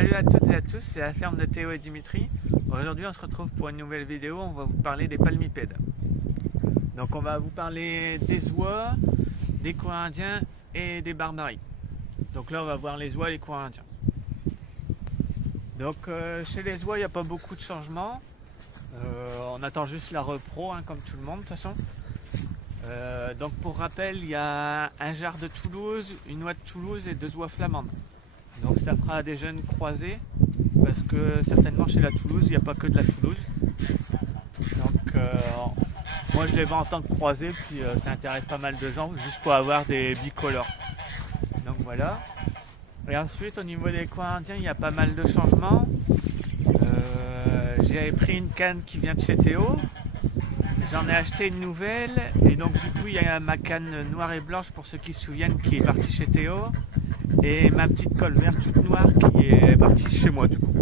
Salut à toutes et à tous, c'est la ferme de Théo et Dimitri. Aujourd'hui on se retrouve pour une nouvelle vidéo, on va vous parler des palmipèdes. Donc on va vous parler des oies, des courants indiens et des barbaries. Donc là on va voir les oies et les courants indiens. Donc chez les oies il n'y a pas beaucoup de changements. On attend juste la repro comme tout le monde de toute façon. Donc pour rappel il y a un jarre de Toulouse, une oie de Toulouse et 2 oies flamandes. Donc ça fera des jeunes croisés parce que certainement chez la Toulouse il n'y a pas que de la Toulouse. Donc moi je les vends en tant que croisés puis ça intéresse pas mal de gens juste pour avoir des bicolores. Donc voilà. Et ensuite au niveau des coins indiens il y a pas mal de changements. J'ai pris une canne qui vient de chez Théo. J'en ai acheté une nouvelle et donc du coup il y a ma canne noire et blanche pour ceux qui se souviennent qui est partie chez Théo. Et ma petite colle verte toute noire qui est partie chez moi du coup.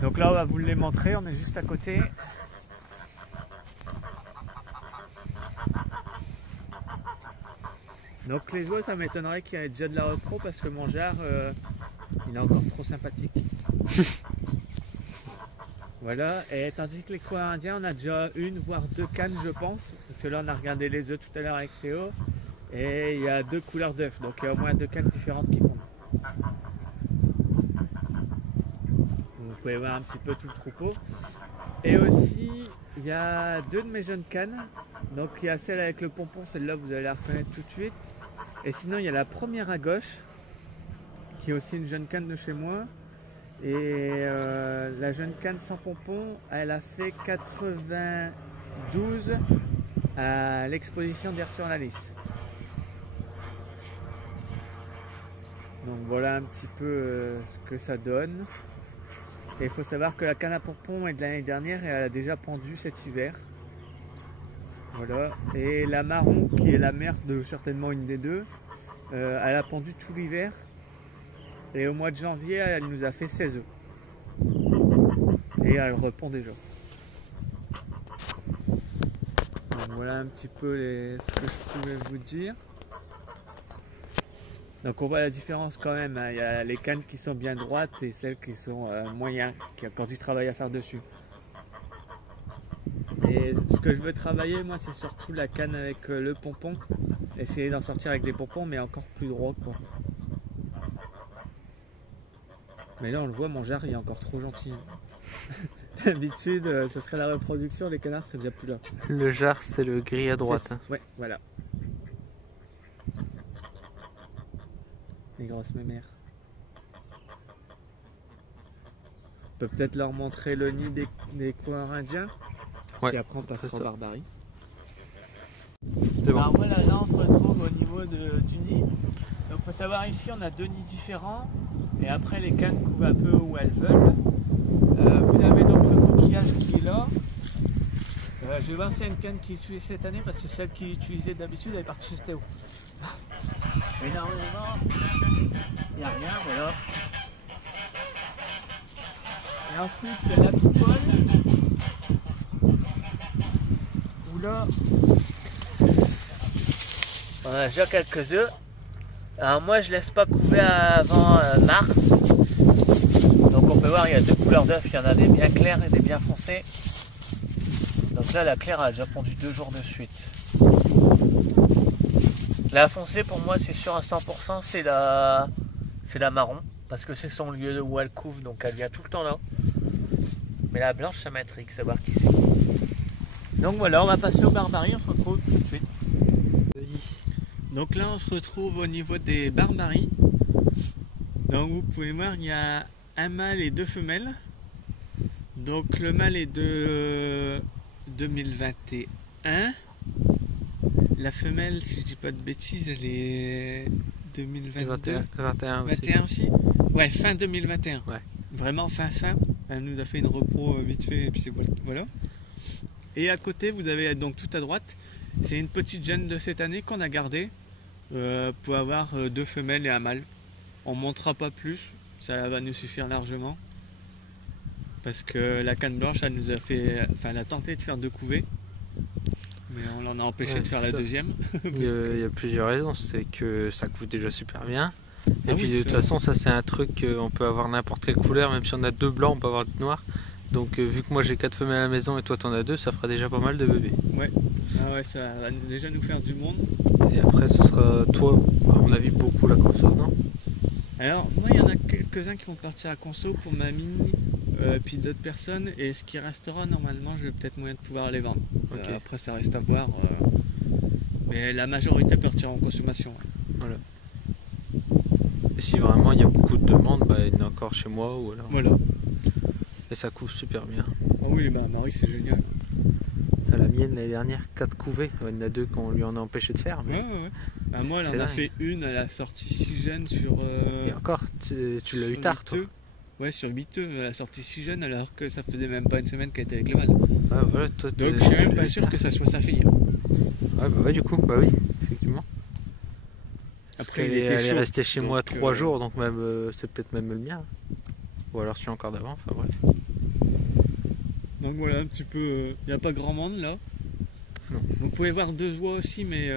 Donc là on va vous les montrer, on est juste à côté. Donc les oies ça m'étonnerait qu'il y ait déjà de la repro parce que mon jarre il est encore trop sympathique. Voilà, et tandis que les coins indiens on a déjà une voire 2 cannes je pense. Parce que là on a regardé les œufs tout à l'heure avec Théo. Et il y a 2 couleurs d'œufs, donc il y a au moins 2 cannes différentes qui fondent. Vous pouvez voir un petit peu tout le troupeau. Et aussi, il y a 2 de mes jeunes cannes. Donc il y a celle avec le pompon, celle-là vous allez la reconnaître tout de suite. Et sinon il y a la première à gauche, qui est aussi une jeune canne de chez moi. Et la jeune canne sans pompon, elle a fait 92 à l'exposition d'Air sur la liste. Donc voilà un petit peu ce que ça donne. Et il faut savoir que la canne à pompon est de l'année dernière et elle a déjà pendu cet hiver. Voilà. Et la marron qui est la mère de certainement une des deux, elle a pendu tout l'hiver. Et au mois de janvier elle nous a fait 16 œufs. Et elle repond déjà. Donc voilà un petit peu ce que je pouvais vous dire. Donc on voit la différence quand même, il y a les cannes qui sont bien droites et celles qui sont moyennes, qui ont encore du travail à faire dessus. Et ce que je veux travailler moi c'est surtout la canne avec le pompon, essayer d'en sortir avec des pompons mais encore plus droit quoi. Mais là on le voit, mon jarre il est encore trop gentil. D'habitude ce serait la reproduction, les canards seraient déjà plus là. Le jarre c'est le gris à droite. Ouais voilà. Les grosses mémères. On peut peut-être leur montrer le nid des coins indiens. Ouais, et après on passe en barbarie. C'est bon. Alors voilà, là on se retrouve au niveau du nid. Donc il faut savoir ici on a 2 nids différents. Et après les cannes couvent un peu où elles veulent. Vous avez donc le coquillage qui est là. Je vais voir si c'est une canne qui est utilisée cette année parce que celle qui est utilisée d'habitude elle est partie chez Théo. Mais normalement, il n'y a rien, voilà. Et ensuite, c'est la pipole. Où là, on a déjà quelques œufs. Alors moi, je laisse pas couver avant mars. Donc on peut voir, il y a 2 couleurs d'œufs. Il y en a des bien clairs et des bien foncés. Donc là, la claire a déjà pondu 2 jours de suite. La foncée pour moi c'est sûr à 100%, c'est la marron parce que c'est son lieu où elle couve donc elle vient tout le temps là. Mais la blanche ça m'intrigue, savoir qui c'est. Donc voilà, on va passer aux barbaries, on se retrouve tout de suite. Donc là on se retrouve au niveau des barbaries. Donc vous pouvez voir il y a un mâle et 2 femelles. Donc le mâle est de 2021. La femelle, si je dis pas de bêtises, elle est 2022. 21 aussi. Ouais, fin 2021. Ouais. Vraiment fin. Elle nous a fait une repro vite fait et puis c'est voilà. Et à côté, vous avez donc tout à droite, c'est une petite jeune de cette année qu'on a gardée pour avoir 2 femelles et un mâle. On ne montera pas plus, ça va nous suffire largement. Parce que la canne blanche, elle nous a fait, elle a tenté de faire 2 couvées. Mais on en a empêché de faire la deuxième. Il y a plusieurs raisons. C'est que ça couve déjà super bien. Et puis de toute façon, ça c'est un truc, on peut avoir n'importe quelle couleur, même si on a 2 blancs, on peut avoir du noir. Donc vu que moi j'ai 4 femelles à la maison et toi t'en as 2, ça fera déjà pas mal de bébés. Ouais. Ah ouais, ça va déjà nous faire du monde. Et après ce sera toi, à mon avis, beaucoup la conso, non? Alors moi il y en a quelques-uns qui vont partir à conso pour mamie, puis d'autres personnes, et ce qui restera normalement j'ai peut-être moyen de pouvoir les vendre. Okay. Après ça reste à voir, mais la majorité partira en consommation. Voilà. Et si vraiment il y a beaucoup de demandes, bah, il y en a encore chez moi ou alors. Voilà. Et ça couvre super bien. Ah oui, bah Marie c'est génial. À la mienne l'année dernière, 4 couvées. Il y en a 2 qu'on lui en a empêché de faire. Mais... Ouais. Bah, moi elle en a fait une, elle a sorti 6 gènes sur... Et encore, tu l'as eu tard toi. Ouais, sur 8 œufs, elle a sorti 6 jeunes alors que ça faisait même pas une semaine qu'elle était avec le mâle. Ah, voilà, toi, donc je suis même pas sûr que ça soit sa fille. Ah bah ouais, du coup, bah oui, effectivement. Après elle est restée chez moi 3 jours, donc même c'est peut-être même le mien. Ou alors celui encore d'avant, enfin bref. Donc voilà, un petit peu, il n'y a pas grand monde là. Non. Vous pouvez voir 2 oies aussi, mais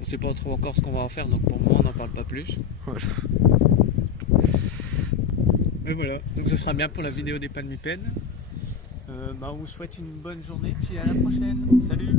on sait pas trop encore ce qu'on va en faire, donc pour le moment on n'en parle pas plus. Voilà. Et voilà, donc ce sera bien pour la vidéo des palmipèdes. On vous souhaite une bonne journée, puis à la prochaine. Salut!